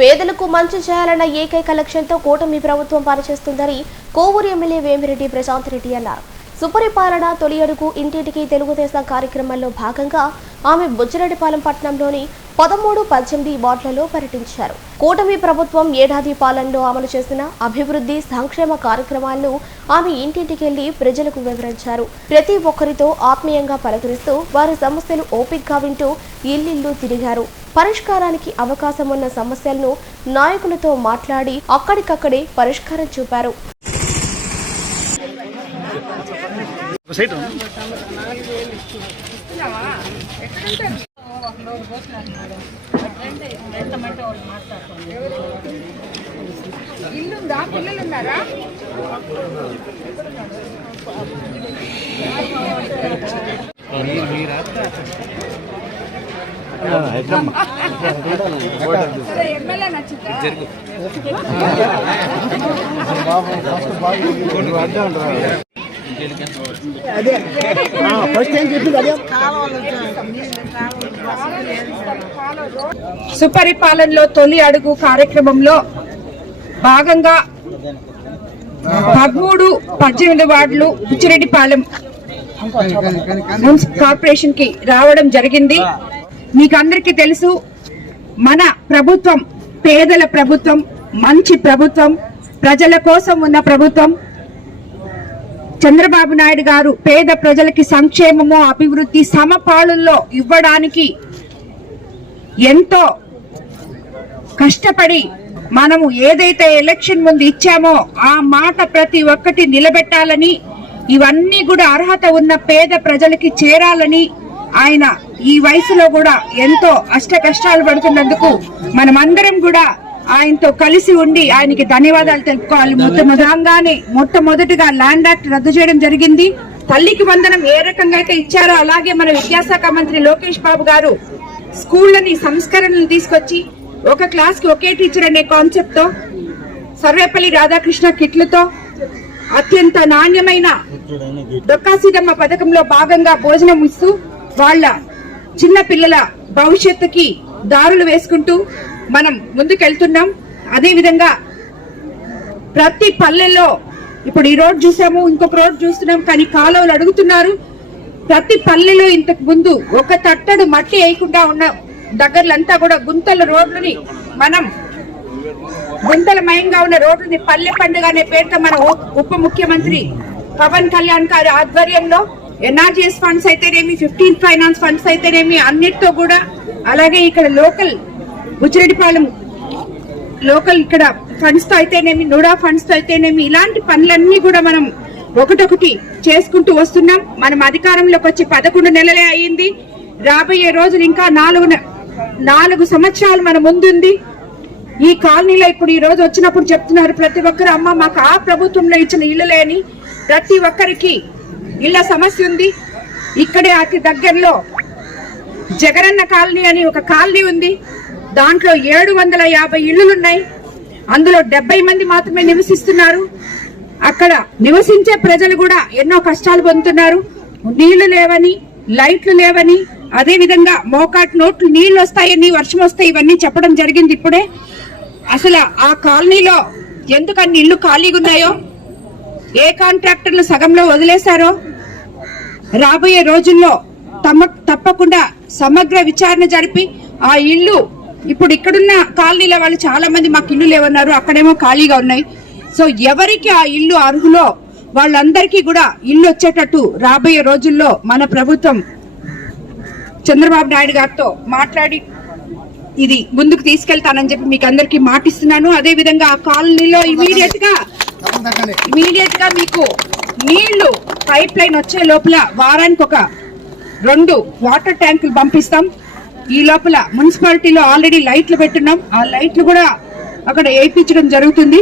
పేదలకు మంచి చేయాలన్న ఏకైక లక్ష్యంతో కూటమి ప్రభుత్వం పనిచేస్తుందని కోవూరు ఎమ్మెల్యే వేమిరెడ్డి ప్రశాంత్ రెడ్డి అన్నారు. సుపరిపాలన తొలి అడుగు ఇంటింటికి తెలుగుదేశం కార్యక్రమంలో భాగంగా ఆమె బుచ్చిరెడ్డిపాలెం పట్టణంలోని 13-18 వార్డులలో పర్యటించారు. కూటమి ప్రభుత్వం ఏడాది పాలనలో అమలు చేసిన అభివృద్ధి సంక్షేమ కార్యక్రమాలను ఆమె ఇంటింటికెళ్లి ప్రజలకు వివరించారు. ప్రతి ఒక్కరితో ఆత్మీయంగా పలకరిస్తూ వారి సమస్యలు ఓపికగా వింటూ ఇల్లిల్లు తిరిగారు. పరిష్కారానికి అవకాశం ఉన్న సమస్యలను నాయకులతో మాట్లాడి అక్కడికక్కడే పరిష్కారం చూపారు. ఇల్లుందా పిల్లలు ఉన్నారా? ఎమ్మెల్యే నచ్చిందా? సుపరిపాలనలో తొలి అడుగు కార్యక్రమంలో భాగంగా 13-18 వార్డులు బుచ్చిరెడ్డిపాలెం మున్సిపల్ కార్పొరేషన్ కి రావడం జరిగింది. మీకు అందరికీ తెలుసు, మన ప్రభుత్వం పేదల ప్రభుత్వం, మంచి ప్రభుత్వం, ప్రజల కోసం ఉన్న ప్రభుత్వం. చంద్రబాబు నాయుడు గారు పేద ప్రజలకి సంక్షేమము అభివృద్ధి సమపాళుల్లో ఇవ్వడానికి ఎంతో కష్టపడి మనము ఏదైతే ఎలక్షన్ ముందు ఇచ్చామో ఆ మాట ప్రతి ఒక్కటి నిలబెట్టాలని, ఇవన్నీ కూడా అర్హత ఉన్న పేద ప్రజలకి చేరాలని ఆయన ఈ వయసులో కూడా ఎంతో అష్ట కష్టాలు పడుతున్నందుకు మనమందరం కూడా ఆయనతో కలిసి ఉండి ఆయనకి ధన్యవాదాలు తెలుపుకోవాలి. మొట్టమొదటిగా ల్యాండ్ యాక్ట్ రద్దు చేయడం జరిగింది. తల్లికి వందనం ఏ రకంగా అయితే ఇచ్చారో అలాగే మన విద్యాశాఖ మంత్రి లోకేష్ బాబు గారు స్కూళ్ళని సంస్కరణలు తీసుకొచ్చి ఒక క్లాస్ కి ఒకే టీచర్ అనే కాన్సెప్ట్ తో సర్వేపల్లి రాధాకృష్ణ కిట్లతో అత్యంత నాణ్యమైన డొక్కాసీదమ్మ పథకంలో భాగంగా భోజనం ఇస్తూ వాళ్ళ చిన్న పిల్లల భవిష్యత్తుకి దారులు వేసుకుంటూ మనం ముందుకెళ్తున్నాం. అదే విధంగా ప్రతి పల్లెల్లో ఇప్పుడు ఈ రోడ్ చూసాము, ఇంకొక రోడ్ చూస్తున్నాం, కానీ కాలువలు అడుగుతున్నారు. ప్రతి పల్లెలో ఇంతకు ముందు ఒక తట్టడు మట్టి వేయకుండా ఉన్న దగ్గరలంతా కూడా గుంతల రోడ్లని మనం గుంతలమయంగా ఉన్న రోడ్లని పల్లె పండుగ అనే పేరుతో మన ఉప ముఖ్యమంత్రి పవన్ కళ్యాణ్ గారి ఆధ్వర్యంలో ఎన్ఆర్జీఎస్ ఫండ్స్ అయితేనేమి, 15 ఫైనాన్స్ ఫండ్స్ అయితేనేమి అన్నిటితో కూడా, అలాగే ఇక్కడ లోకల్ బుచ్చిరెడ్డిపాలెం లోకల్ ఇక్కడ ఫండ్స్ తో అయితేనేమి, నూడా ఫండ్స్ తో అయితేనేమి, ఇలాంటి పనులన్నీ కూడా మనం ఒకటొకటి చేసుకుంటూ వస్తున్నాం. మనం అధికారంలోకి వచ్చి 11 నెలలే అయ్యింది. రాబోయే రోజులు ఇంకా 4 సంవత్సరాలు మన ముందుంది. ఈ కాలనీలో ఇప్పుడు ఈ రోజు వచ్చినప్పుడు చెప్తున్నారు ప్రతి ఒక్కరు, అమ్మ మాకు ఆ ప్రభుత్వంలో ఇచ్చిన ఇల్లు లేని ప్రతి ఒక్కరికి ఇళ్ల సమస్య ఉంది. ఇక్కడే అతి దగ్గరలో జగనన్న కాలనీ అని ఒక కాలనీ ఉంది. దాంట్లో 750 ఇళ్లులున్నాయి. అందులో 70 మంది మాత్రమే నివసిస్తున్నారు. అక్కడ నివసించే ప్రజలు కూడా ఎన్నో కష్టాలు పొందుతున్నారు. నీళ్లు లేవని, లైట్లు లేవని, అదే విధంగా మోకాట్ నోట్లు నీళ్లు వస్తాయని, వర్షం వస్తాయి, ఇవన్నీ చెప్పడం జరిగింది ఇప్పుడే. అసలు ఆ కాలనీలో ఎందుకన్ని ఇళ్లు ఖాళీగా ఉన్నాయో, ఏ కాంట్రాక్టర్లు సగంలో వదిలేశారో రాబోయే రోజుల్లో తప్పకుండా సమగ్ర విచారణ జరిపి ఆ ఇల్లు, ఇప్పుడు ఇక్కడున్న కాలనీల వాళ్ళు చాలా మంది మాకు ఇల్లు లేవన్నారు, అక్కడేమో ఖాళీగా ఉన్నాయి. సో ఎవరికి ఆ ఇల్లు అర్హులో వాళ్ళందరికీ కూడా ఇల్లు వచ్చేటట్టు రాబోయే రోజుల్లో మన ప్రభుత్వం చంద్రబాబు నాయుడు గారితో మాట్లాడి ఇది ముందుకు తీసుకెళ్తానని చెప్పి మీకు అందరికీ మాటిస్తున్నాను. అదే విధంగా ఆ కాలనీలో ఇమీడియట్ గా మీకు నీళ్లు పైప్ లైన్ వచ్చే లోపల వారానికి ఒక 2 వాటర్ ట్యాంకులు పంపిస్తాం. ఈ లోపల మున్సిపాలిటీలో ఆల్రెడీ లైట్లు పెట్టున్నాం, ఆ లైట్లు కూడా అక్కడ వేయించడం జరుగుతుంది.